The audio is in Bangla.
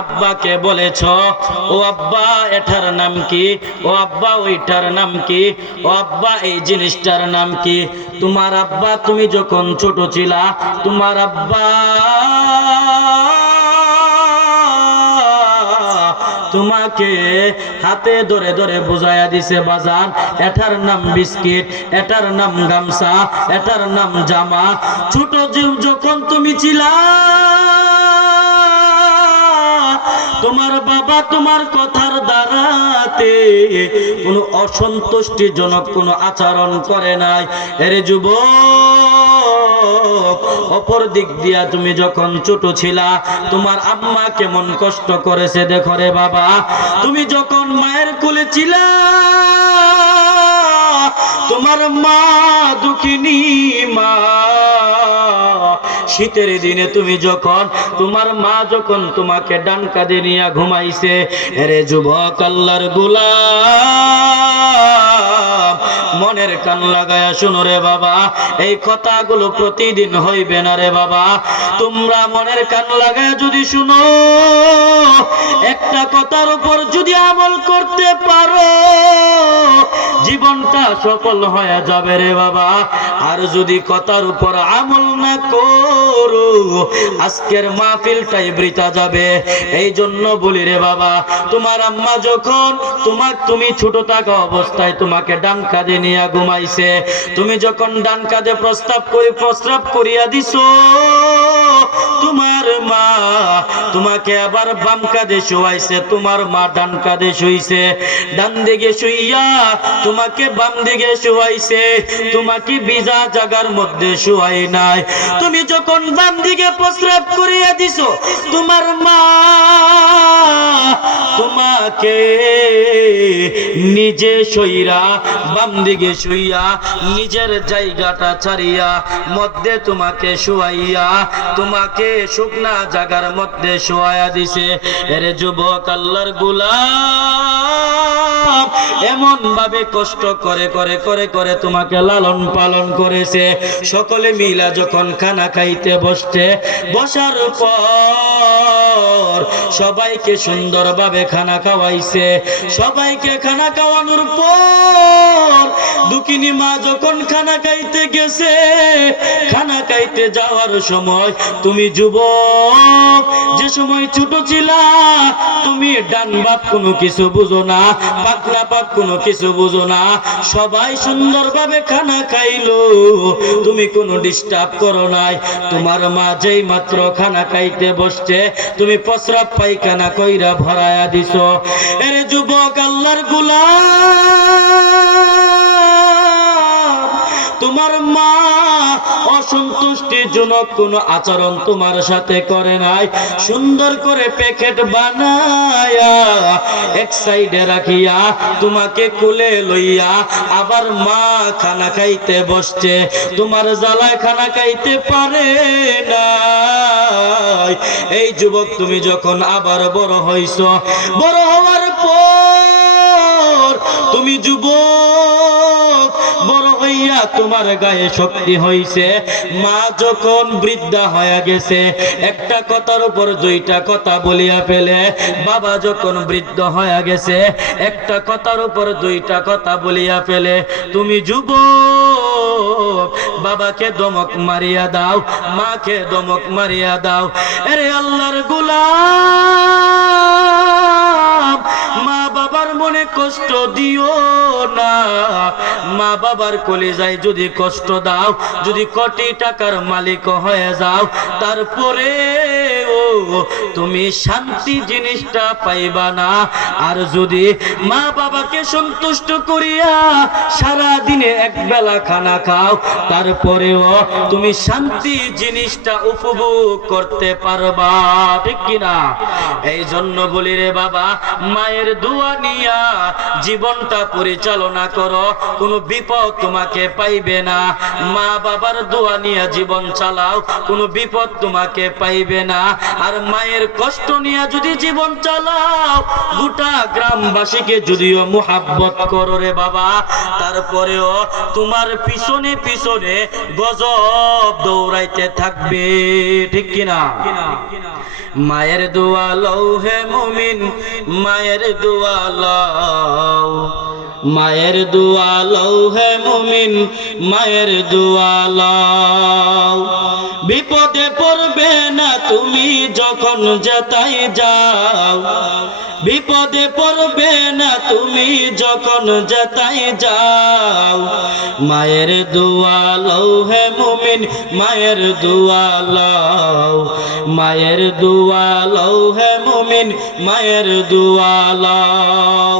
আব্বাকে বলেছ, ও আব্বা এটার নাম কি, ও আব্বা ওইটার নাম কি, ও আব্বা এই জিনিসটার নাম কি? তোমার আব্বা তুমি যখন ছোট ছিলা, তোমার আব্বা তোমাকে হাতে ধরে ধরে বুঝাইয়া দিছে, বাজান এটার নাম বিস্কিট, এটার নাম গামছা, এটার নাম জামা। ছোট যখন তুমি ছিলা, তোমার বাবা তোমার কথার দ্বারাতে কোনো অসন্তুষ্টিজনক কোনো আচরণ করে নাই। এরে যুবক, অপর দিক দিয়া তুমি যখন ছোট ছিলা, তোমার আম্মা কেমন কষ্ট করেছে দেখো রে বাবা। তুমি যখন মায়ের কোলে ছিলা, তোমার মা দুঃখিনী মা। শীতের দিনে তুমি যখন, তোমার মা যখন তোমাকে ডান কাঁধে নিয়ে ঘুমাইছে। এরে যুবক, আল্লাহর গোলাম, মনের কান লাগায়া শুনো রে বাবা, এই কথাগুলো প্রতিদিন হইবে না রে বাবা। তোমরা মনের কান লাগায়া যদি শুনো, একটা কথার উপর যদি আমল করতে পারো, জীবনটা সফল হয়ে যাবে রে বাবা। আর যদি কথার উপর আমল না করো, আজকের মাহফিলটাই বৃথা যাবে। এই জন্য বলি রে বাবা, তোমার আম্মা যখন তুমি ছোট থাকা অবস্থায় তোমাকে ডান কাঁধে নিয়ে ঘুমাইছে, তুমি যখন ডান কাঁধে প্রস্রাব করিয়া দিছো, তোমার মা তোমাকে আবার বাম কাঁধে শুয়াইছে। তোমার মা ডান কাঁধে শুইছে, ডান দিকে শুইয়া তোমাকে বাম দিকে শুয়াইছে। তোমাকে ভিজা জায়গার মধ্যে শুয়াই নাই। তুমি যখন বাম দিকে প্রস্রাব করিয়া দিছো, তোমার মা তোমাকে নিজে শুইরা বাম দিকে শুইয়া নিজের জায়গাটা ছাড়িয়া মধ্যে তোমাকে শুয়াইয়া তোমাকে শুকনা জায়গার মধ্যে শুয়াইয়া দিছে। এরে যুবক, আল্লাহর গোলাম এমন ভাবে কষ্ট করে করে করে করে তোমাকে লালন পালন করেছে। সকলে মিলা যখন খানা খাইতে বসছে, বসার পর সবাইকে সুন্দরভাবে খানা খাওয়াইছে। সবাইকে খানা খাওয়ানোর পর দুঃখিনী মা যখন খানা খাইতে গেছে, খানা খাইতে যাওয়ার সময় তুমি যুবক, যে সময় ছোট ছিলা, তুমি ডান বাপ কোনো কিছু বুঝো না, পাতলা পাপ কোনো কিছু বুঝো না। সবাই সুন্দরভাবে খানা খাইলো, তুমি কোনো ডিস্টার্ব করো নাই। তোমার মা যেই মাত্র খানা খাইতে বসছে, তুমি প্রস্রাব পায়খানা কইরা ভরায়া দিছো। এরে যুবক, আল্লাহর গোলাম, তোমার মা অসন্তুষ্টিজনক কোন আচরণ তোমার সাথে করে নাই। সুন্দর করে প্যাকেট বানায়া এক সাইডে রাখিয়া তোমাকে কোলে লইয়া আবার মা খানা খাইতে বসছে। তোমার জ্বালায় খানা খাইতে পারে না। এই যুবক, তুমি যখন আবার বড় হইছো, বড় হওয়ার পর তুমি যুবক বড় হইয়া তোমার গায়ে শক্তি হইছে। মা যখন বৃদ্ধা হয়ে গেছে, একটা কথার উপর দুইটা কথা বলিয়া ফেলে। বাবা যখন বৃদ্ধ হয়ে গেছে, একটা কথার উপর দুইটা কথা বলিয়া ফেলে। তুমি যুবক, বাবাকে দমক মারিয়া দাও, মাকে দমক মারিয়া দাও। আরে আল্লাহর গোলাম, মা বাবার মনে কষ্ট দিও না। মা বাবার কলিজায় যদি কষ্ট দাও, যদি কোটি টাকার মালিক হয়ে যাও, তারপরে তুমি শান্তি জিনিসটা পাইবা না। আর যদি মা বাবাকে সন্তুষ্ট করিয়া সারা দিনে এক বেলা খানা খাও, তারপরেও তুমি শান্তি জিনিসটা উপভোগ করতে পারবা, ঠিক কিনা? এই জন্য বলি রে বাবা, মায়ের দোয়া নিয়া জীবনটা পরিচালনা করো, কোনো বিপদ তোমাকে পাইবে না। মা বাবার দোয়া নিয়ে জীবন চালাও, কোনো বিপদ তোমাকে পাইবে না। আর মায়ের কষ্ট নিয়ে যদি জীবন চালাও, গোটা গ্রামবাসীকে যদিও মুহাব্বত করো রে বাবা, তারপরেও তোমার পিছনে পিছনে গজব দৌড়াইতে থাকবে, ঠিক কিনা? মায়ের দোয়া লও হে মুমিন, মায়ের দোয়া লও, মায়ের দোয়া লও হে মুমিন, মায়ের দোয়া লও। বিপদে পড়বে না তুমি যখন যেতাই যাও, বিপদে পড়বে না তুমি যখন যেতাই যাও। মায়ের দোয়া লও হে মুমিন, মায়ের দোয়া লও, মায়ের দোয়া লও হে মুমিন, মায়ের দোয়া লও।